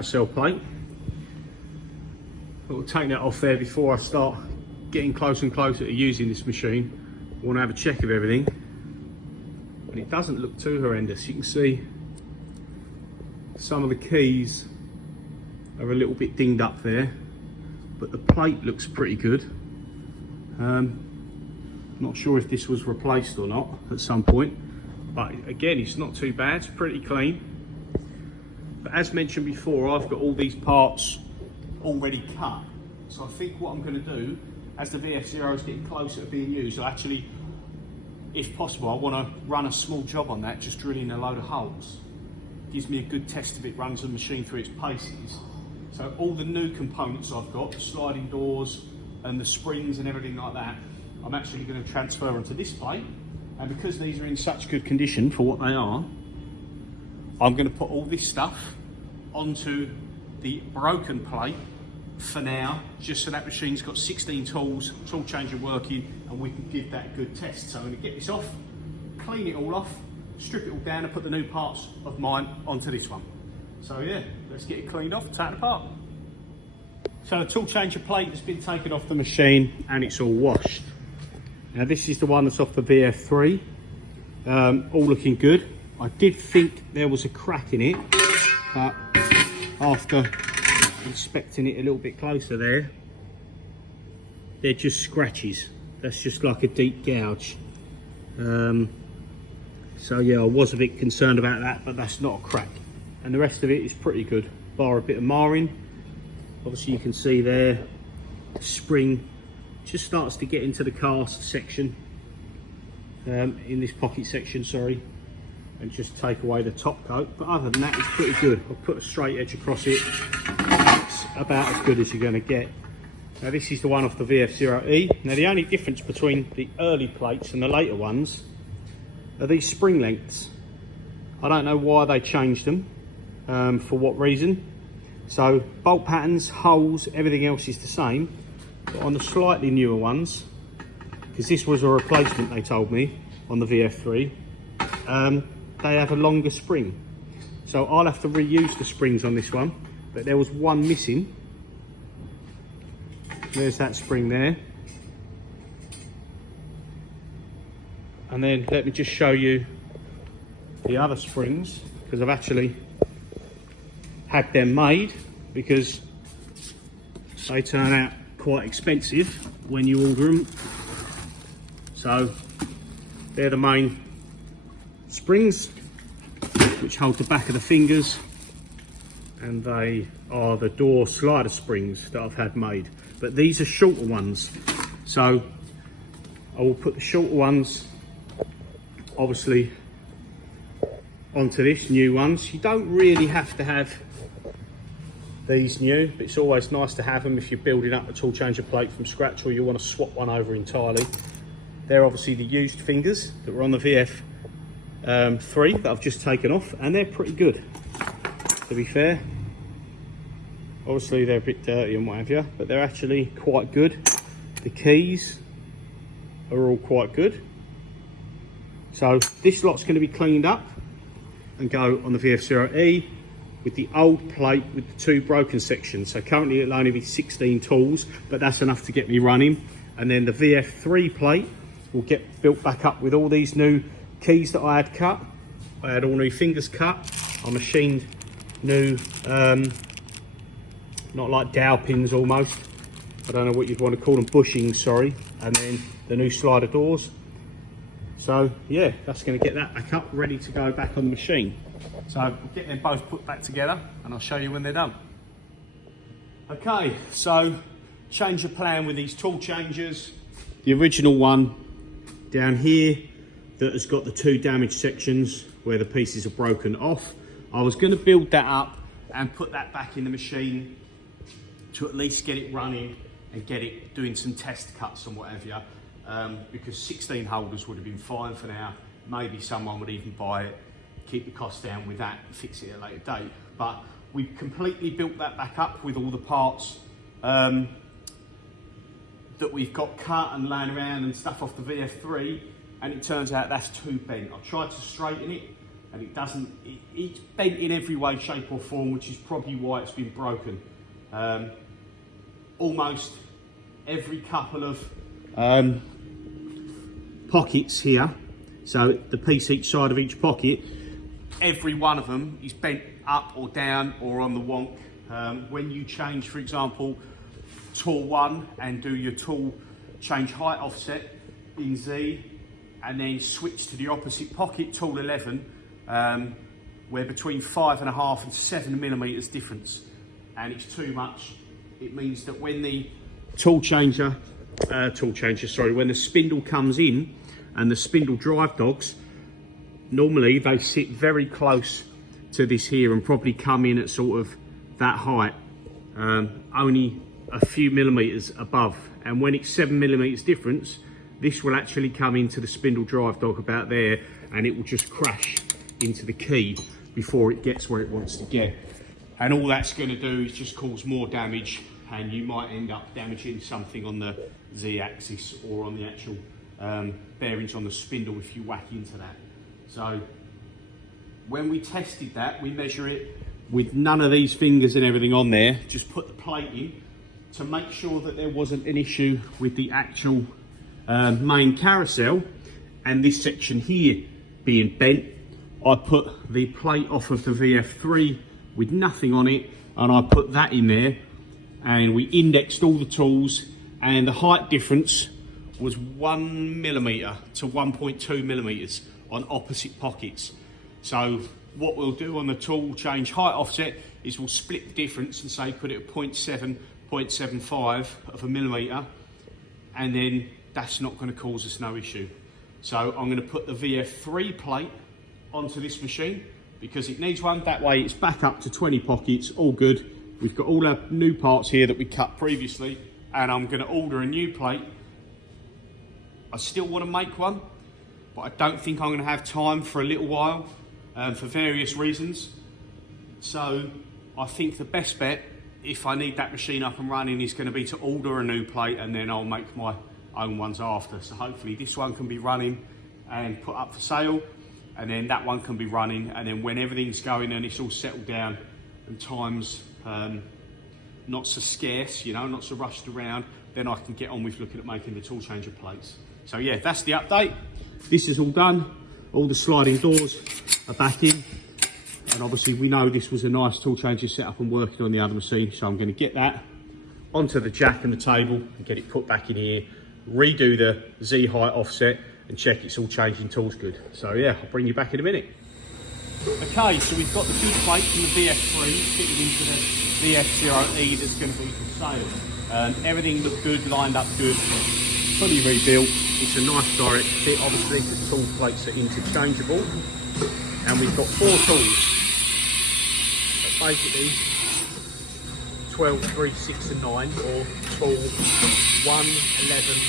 carousel plate. But we'll take that off there before I start getting closer and closer to using this machine. I want to have a check of everything. And it doesn't look too horrendous. You can see some of the keys are a little bit dinged up there, but the plate looks pretty good. Not sure if this was replaced or not at some point, but again, it's not too bad. It's pretty clean. But as mentioned before, I've got all these parts already cut. So I think what I'm going to do, as the VF0 is getting closer to being used, I actually, if possible, I want to run a small job on that, just drilling a load of holes. Gives me a good test if it runs the machine through its paces. So all the new components I've got, the sliding doors and the springs and everything like that, I'm actually going to transfer onto this plate. And because these are in such good condition for what they are, I'm going to put all this stuff onto the broken plate for now, just so that machine's got 16 tools, tool changer working, and we can give that a good test. So I'm going to get this off, clean it all off, strip it all down and put the new parts of mine onto this one. So yeah, let's get it cleaned off and take it apart. So the tool changer plate has been taken off the machine and it's all washed. Now this is the one that's off the VF3, all looking good. I did think there was a crack in it, but after inspecting it a little bit closer there, they're just scratches. That's just like a deep gouge. So yeah, I was a bit concerned about that, but that's not a crack. And the rest of it is pretty good, bar a bit of marring. Obviously you can see there, the spring just starts to get into the cast section, in this pocket section, sorry, and just take away the top coat. But other than that, it's pretty good. I've put a straight edge across it. It's about as good as you're going to get. Now this is the one off the VF0E. Now the only difference between the early plates and the later ones are these spring lengths. I don't know why they changed them, for what reason. So bolt patterns, holes, everything else is the same. But on the slightly newer ones, because this was a replacement they told me on the VF3, they have a longer spring. So I'll have to reuse the springs on this one, but there was one missing. There's that spring there. And then let me just show you the other springs, because I've actually had them made, because they turn out quite expensive when you order them. So they're the main springs which hold the back of the fingers, and they are the door slider springs that I've had made, but these are shorter ones. So I will put the shorter ones obviously onto this new ones. You don't really have to have these new, but it's always nice to have them if you're building up a tool changer plate from scratch, or you want to swap one over entirely. They're obviously the used fingers that were on the VF3 that I've just taken off, and they're pretty good, to be fair. Obviously they're a bit dirty and what have you, but they're actually quite good. The keys are all quite good. So this lot's going to be cleaned up and go on the VF0E with the old plate with the two broken sections. So currently it'll only be 16 tools, but that's enough to get me running. And then the VF3 plate will get built back up with all these new keys that I had cut. I had all new fingers cut. I machined new, not like dowel pins almost, I don't know what you'd want to call them, bushings, sorry. And then the new slider doors. So yeah, that's going to get that back up, ready to go back on the machine. So I'll get them both put back together and I'll show you when they're done. Okay, so change of plan with these tool changers. The original one down here that has got the two damaged sections where the pieces are broken off. I was going to build that up and put that back in the machine to at least get it running and get it doing some test cuts and whatever, because 16 holders would have been fine for now. Maybe someone would even buy it, keep the cost down with that and fix it at a later date. But we completely built that back up with all the parts that we've got cut and laying around and stuff off the VF3, and it turns out that's too bent. I tried to straighten it, and it's bent in every way, shape or form, which is probably why it's been broken. Almost every couple of pockets here, so the piece each side of each pocket, every one of them is bent up or down or on the wonk. When you change, for example, tool 1 and do your tool change height offset in Z, and then switch to the opposite pocket, tool 11, we're between 5.5 and 7 millimeters difference, and it's too much. It means that when the when the spindle comes in and the spindle drive dogs, normally they sit very close to this here and probably come in at sort of that height, only a few millimeters above. And when it's 7 millimeters difference, this will actually come into the spindle drive dog about there, and it will just crash into the key before it gets where it wants to get. And all that's going to do is just cause more damage, and you might end up damaging something on the Z-axis or on the actual bearings on the spindle if you whack into that. So when we tested that, we measure it with none of these fingers and everything on there, just put the plate in to make sure that there wasn't an issue with the actual main carousel and this section here being bent. I put the plate off of the VF3 with nothing on it, and I put that in there, and we indexed all the tools, and the height difference was 1 millimeter to 1.2 millimeters on opposite pockets. So what we'll do on the tool change height offset is we'll split the difference and say put it at 0.7, 0.75 of a millimeter, and then that's not going to cause us no issue. So I'm going to put the VF3 plate onto this machine because it needs one. That way it's back up to 20 pockets, all good. We've got all our new parts here that we cut previously, and I'm going to order a new plate. I still want to make one, but I don't think I'm going to have time for a little while for various reasons. So I think the best bet, if I need that machine up and running, is going to be to order a new plate, and then I'll make my own ones after. So hopefully this one can be running and put up for sale, and then that one can be running, and then when everything's going and it's all settled down and time's not so scarce, you know, not so rushed around, then I can get on with looking at making the tool changer plates. So yeah, that's the update. This is all done. All the sliding doors are back in, and obviously we know this was a nice tool changer set up and working on the other machine, so I'm going to get that onto the jack and the table and get it put back in here, redo the Z height offset and check it's all changing tools good. So yeah, I'll bring you back in a minute. Okay, so we've got the good plate from the VF3 fitted into the VF0E that's going to be for sale. Everything looked good, lined up good, fully rebuilt. It's a nice direct fit, obviously the tool plates are interchangeable, and we've got 4 tools. So basically 12, 3, 6 and 9, or tool 1, 11,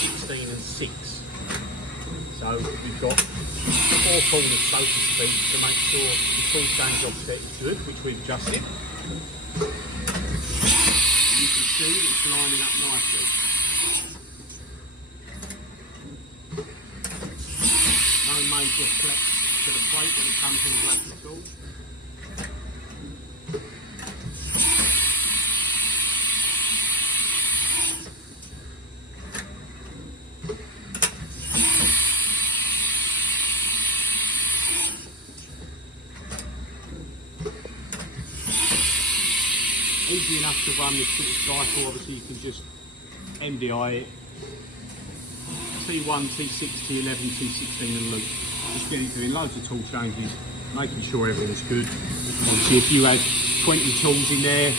16 and 6. So we've got 4 corners, so to speak, to make sure the tool change offset is good, which we've adjusted. And you can see it's lining up nicely. No major flex to the plate when it comes in the black at all. Easy enough to run this sort of cycle. Obviously you can just MDI it, T1, T6, T11, T16 and loop. Just get it doing loads of tool changes, making sure everything's good. Obviously if you had 20 tools in there,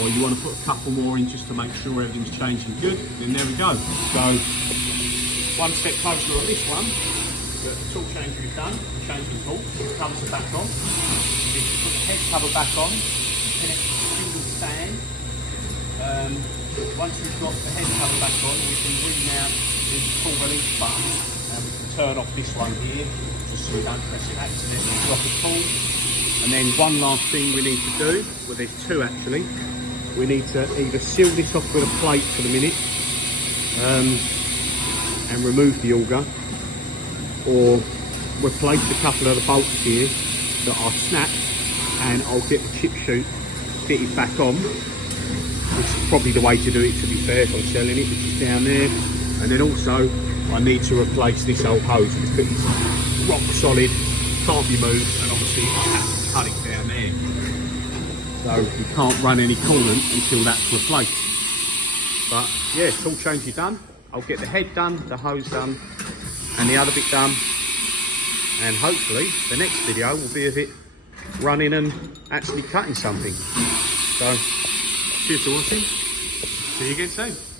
or you want to put a couple more in just to make sure everything's changing good, then there we go. So one step closer on this one, the tool changer is done, changing tool, covers are back on. You can put the head cover back on, connect the single stand. Once we've got the head cover back on, we can remount the full release button, and we can turn off this one here, just so we don't press it accidentally drop a tool. And then one last thing we need to do, well there's 2 actually, we need to either seal this off with a plate for the minute and remove the auger, or replace a couple of the bolts here that are snapped, and I'll get the chip chute fitted back on, which is probably the way to do it, to be fair, if I'm selling it, which is down there. And then also I need to replace this old hose because it's rock solid, can't be moved, and obviously I have to cut it down there. So you can't run any coolant until that's replaced. But yeah, tool change is done. I'll get the head done, the hose done, and the other bit done. And hopefully the next video will be of it running and actually cutting something. So cheers for watching. See you again soon.